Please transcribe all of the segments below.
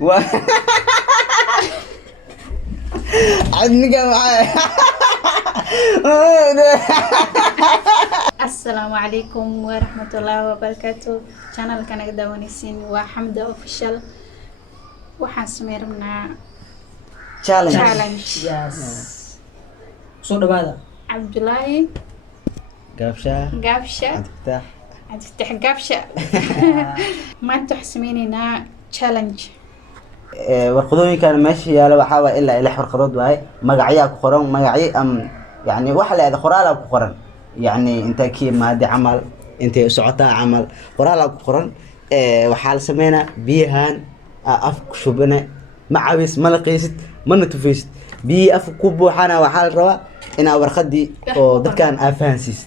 و عندك معايا. السلام عليكم ورحمة الله وبركاته. channel kan naga daawanaysiin waa Xamda official. Waxaan sameeynaa challenge. Yes. Soo dhawaada. Cabdullaahi قابشة Gaabsha تفتح Cabdifatax Gaabsha. Maanta waxaan sameynaynaa challenge. warqadooyinkan meesha yaala waxaa waa ilaa 6 warqadood waaye magacyo ku qoran magacyo يعني waxa la yiraahdo qoraal ku qoran يعني inta kii maadi camal intay u socotaa camal qoraal ku qoran waxa la sameeynaa biyahan af ku shubana ma caawis ma la qiisid mana tufaysid biyo af ku buuxana waxa la rabaa ina warqadii oo dadkan afahansiis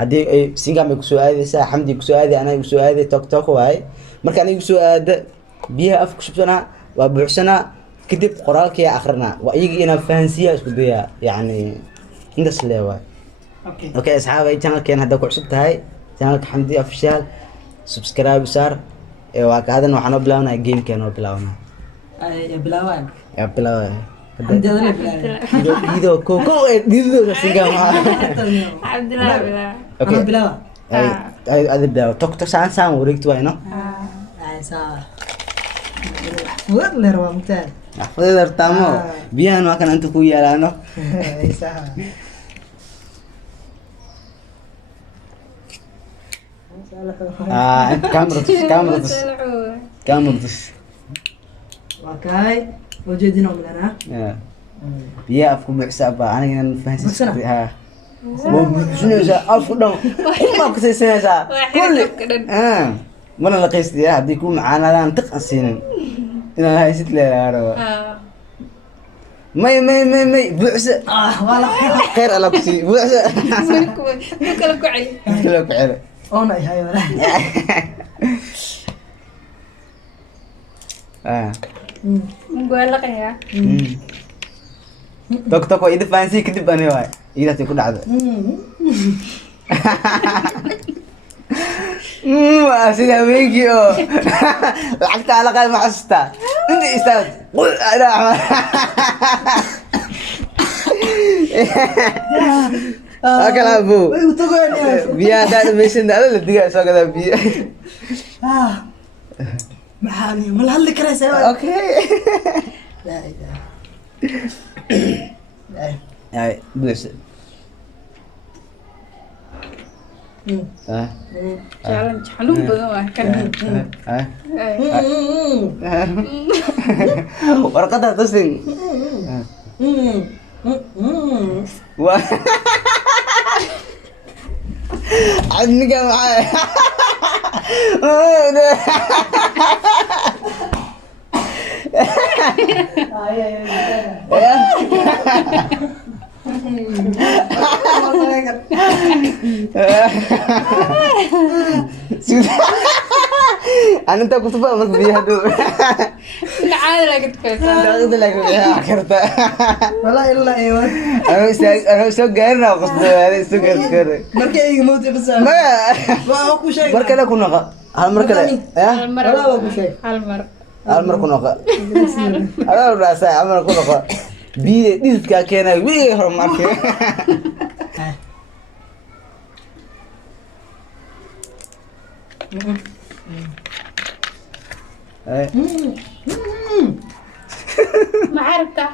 hadii ay singam ku soo aadaysa xamdi ku soo aaday anaga ku soo aaday tok waaye marka aniga ku soo aada biyaha af ku shubana waa buuxsana kadib qoraalkii akhrina waa iyaga ina fahansiya isku daya yani intaas leeyahay okay asxaabay channelkeen hadda ku cusub tahay channelka Xamdi official subscribe sar waa ka hadan waxaan bilawnaa gamekeen oo bilawnaa Ay bilaawaan. ya bilaaway Xamdi adana bilaawaan. diido koko diido singam Cabdullaahi bilaa. okay Bilaawa. ay adi bilaaw tok saan wareegto wayno Ay saa. Wad leer waa mutaan. afdheer tamo biyahan waa kan inta ku yaalaano Ay saa. انت كاميرا Wakay. Wajeedina umlana. biya afku muxsaaba aniga inaan fahansiisto Muxsana? ha muxsinaysa afku dhan kuma ku saysanaysa kulli mana la qiistiya hadii ku macaanadaan tiq asiinin inaan haysid leeyahay may buuxsa Wala. khayr ala ku sii buuxsa Kala ku celi. kala ku xira Ona yahay wala. Mugalaqaya. tok waa ida fahansi kadib ani waay ida ku dhacdo sida weegi oo lacagta ala qaad ma xasuusta inta istaad qul ala akala abu Way u tagoynaa. biya dad meeshan dad la diga soo gada biya Maxaani ma la hadli karaysaa? okay La ilaha. ay bless Challenge xanuun badan waa kan. warqada tusin waa عندك معايا انا انت كنت فاهم بيها دول Caadi laga tufaysan. اخذ لك بيها كرتا Wala illa aywan. انا سو غيرنا قصد هذا سو غير Markay iga mooti qasaan. ما Waa ku sheegay. بركه لك نقا هل مركله Hal mar. Wala waa ku sheegay. Hal mar. هل مركه نقا انا راسا عمر كنقا بي ديسكا كان وي هرمارك Ma aragta.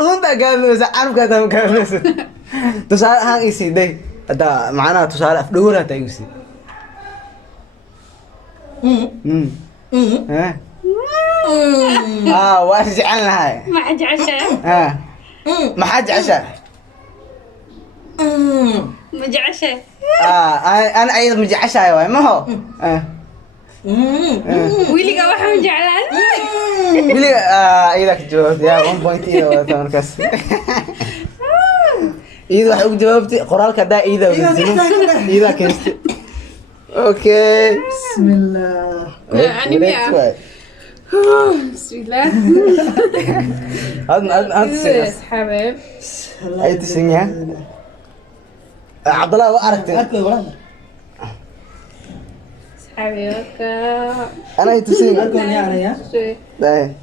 انت قال عارف كذا كذا تصال هان يسي دي هذا معناها تصال افدورها تايسي ها واش عنها هاي Ma jeceshahay. ها ما حد عشاء Ma jeceshahay. انا ايضا مجعش هاي ما هو Wiliga waxaan jeclaan. بلي ايضا جواب يا 1.0 تمركز ايضا حق جوابتي قرالك دا ايضا ايضا كنت اوكي Bismillah. Anime ah. بسم الله هذا حبيب أي تسنيها عبد الله وأركت أكل ولا حبيبك أنا يتسين أكل يعني يا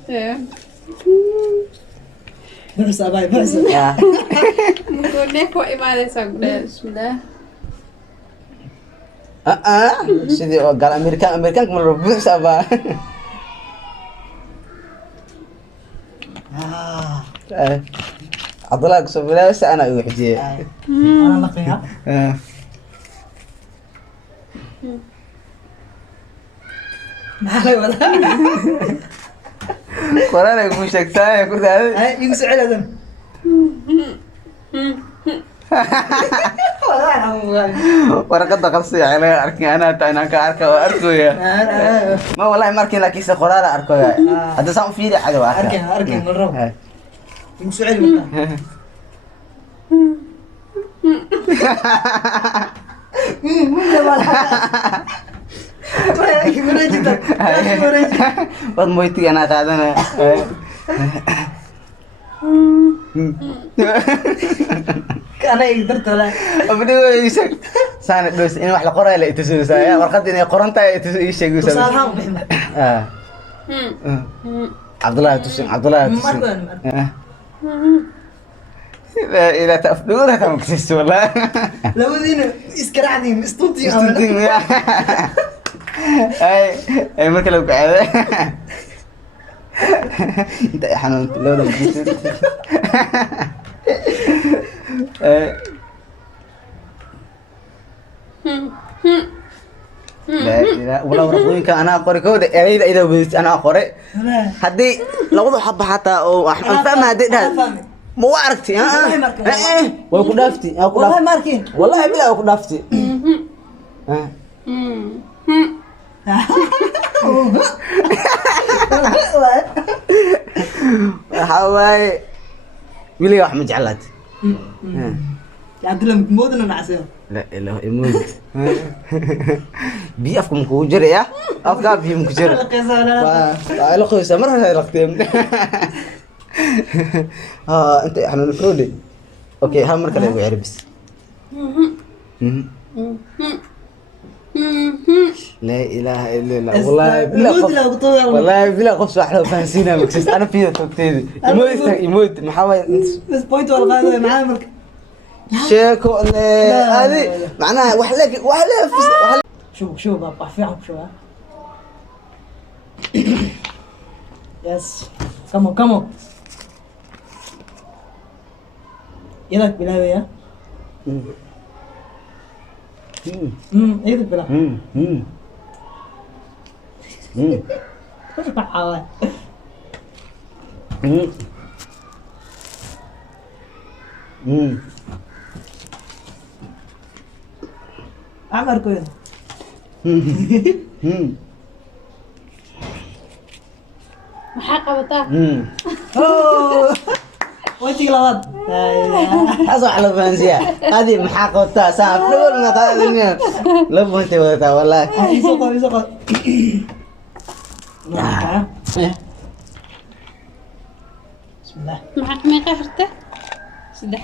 إيه بحس أباي بحس نقول لك وإمادة سقنا بسم الله سيدي قال أمريكان من ربع سبعة عبد الله أقسم بالله بس أنا أوحدي أنا لقيها ما علي ولا ولا أنا أقول شيء ثاني كل هذا هاي يقص على ذم ولا أنا ورقة قصي على أركي أنا كأركي وأركويا ما والله مركي لك يس قرارة أركويا هذا صام فيدي حاجة واحدة أركي من الرب يقص على ولا بس مويتي أنا قاعدنا أنا قدرت ولا أبدي ويشك سنة دوس إني واحد قرأ لا يتسوي سايا ورقة إني قرنتا يشك يسوي تصالحهم بحمد عبد الله تسين عبد الله تسين إذا تفدورها تمكسس والله لو ذين إسكرعدين استنتي أي مركب لو قاعد أنت يا حنون لو لو لا ولا ورقوين كان أنا أقرأ كود إذا بيت أنا أقرأ هدي لو ضو حبة حتى أو أحمد فاهم هدي ده مو عرفتي ويكون دافتي والله ماركين والله بلا ويكون دافتي حواي ويلي أحمد جعلت عبد الله مودنا نعسيه لا إله يموت بيفكم كوجر يا أفكار بيهم كوجر لا خويس مرة هاي رقتين أنت إحنا نكودي أوكي هم مركز أبو عربس لا إله إلا الله والله بلا والله بلا قف صح فانسينا مكسس أنا فيها توتيدي يموت محاول بس بوينت والله معاه مركز شيكو هذه معناها وحلك شوف بابا فيهم شو يس كمو يدك بلاوي يا يدك بلا حوال عمر كوين محقة بطاق وانت غلط حصل على فانسيا هذه محاقة تاسع دول ما قادرين لو انت وتا والله يسقط بسم الله معك ما قهرته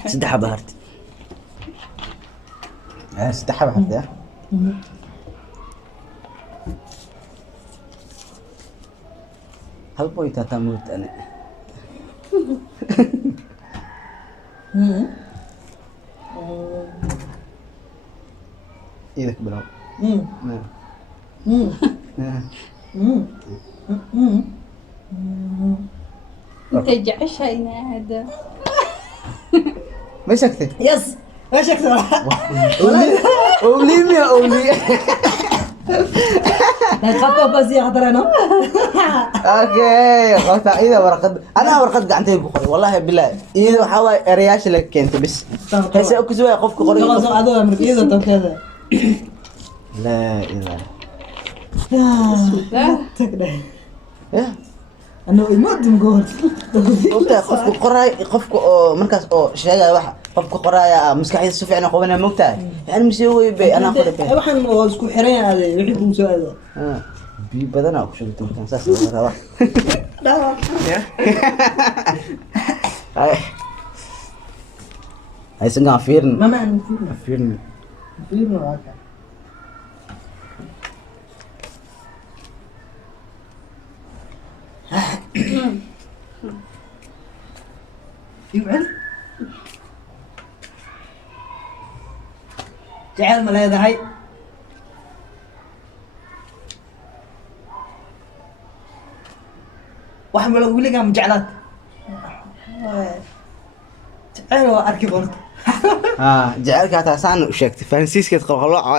سدح بهرت سدح بهرت يا هل بويتا تموت انا ايدك بلاو انت جعشها هنا هذا ما سكتي يس ايش اكثر أولي يا أولي لا تخطط بس يا خطر انا اوكي قلت اذا ورقد انا ورقد قعنتي بقري والله بالله اذا حوا رياش لك انت بس هسه اكسوا قفك قري خلاص هذا امرك اذا طب كذا لا اله لا تكده يا انه يموت مقول قلت قفك قراي قفك مركز او شيء واحد قفك قراي مسكحي سوف انا قبنا موقتها يعني مسوي بي انا اخذ waxaan oo isku xiran yahay wixii uu soo aado biyo badan aa ku shubtay markaan saas la rabaa aysan gaan fiirin Mama aan fiirno. fiirin Fiirno waa ka. Ibcad. Jecel ma leedahay? wax malo weligaa ma jeclaad? Jecel waa arki doonta. jacaylka hataa saan u sheegtay fahansiiskeed qalqalooca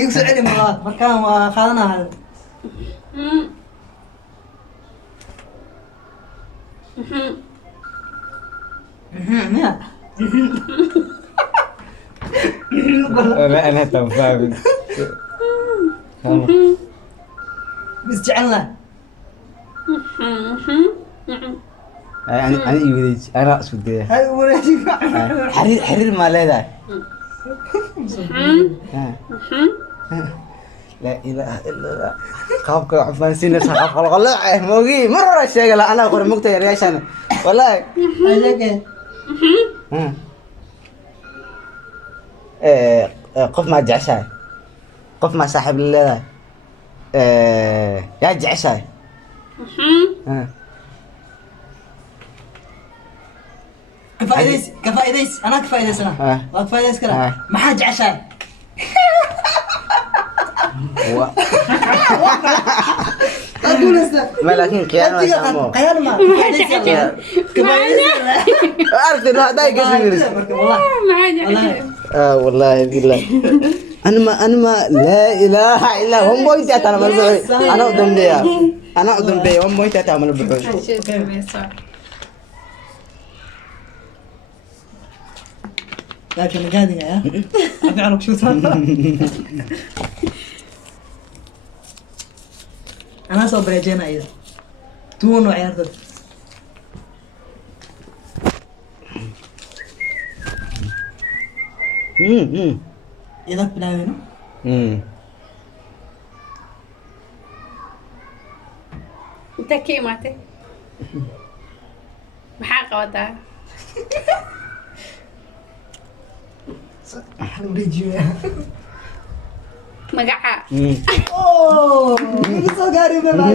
Igu soo celi malaad markaan waa qaadanahay. Miya? أنا تنفهم Is jecelna. أنا يوديج أنا أقصد ده Hay wareeji. حرير ما له ده لا إله إلا الله خابك عفان سين سقف الغلاء موجي مرة شيء لا أنا أقول مقطع رياش أنا والله Ajaga. قف مع جعشاي قف مع صاحب الله يا جعشاي كفايديس أنا كفايديس أنا. كفايديس كلا. ما حاج عشاء. أقول أستاذ. ما لكن قيام سامو قيام ما. كفايديس عرفت إنه هذا يقصد والله. والله بالله أنا ما لا إله إلا هم بوينت أتعمل بحوي أنا أقدم ليا أنا أقدم ليا هم بوينت أتعمل بحوي لكن قاعد يا. أبي أعرف شو صار. أنا صبر جينا إذا. تون وعيرت. إذا بناوينه. inta ka imaatay maxaa qabataa magaca Oh, ini so gari memang.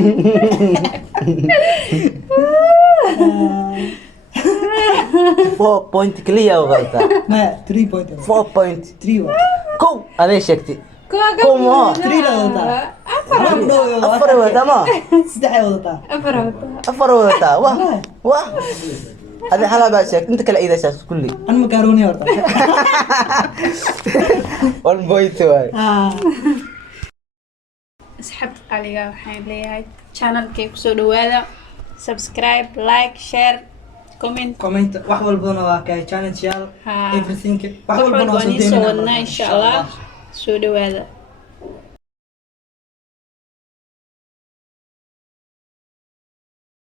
Four point clear وغلطة ما 3 point. 4.3 3 كو هذا شكتي kooga Kuma? Three lah wadataa. أفر وتا ما Sedih wadataa. أفر وتا واه واه هذا حلا باشك أنت كلا إذا شاف كلي An makaroni wadataa. 1.2 asxaabta qaaliga waxaan leeyahay channelkay kusoo dhawaada subscribe like share comment Comment wax walbana waa kay challenge yaal. Ha. Everything. wax walba waan soo wadnaa insha allah soo dhawaada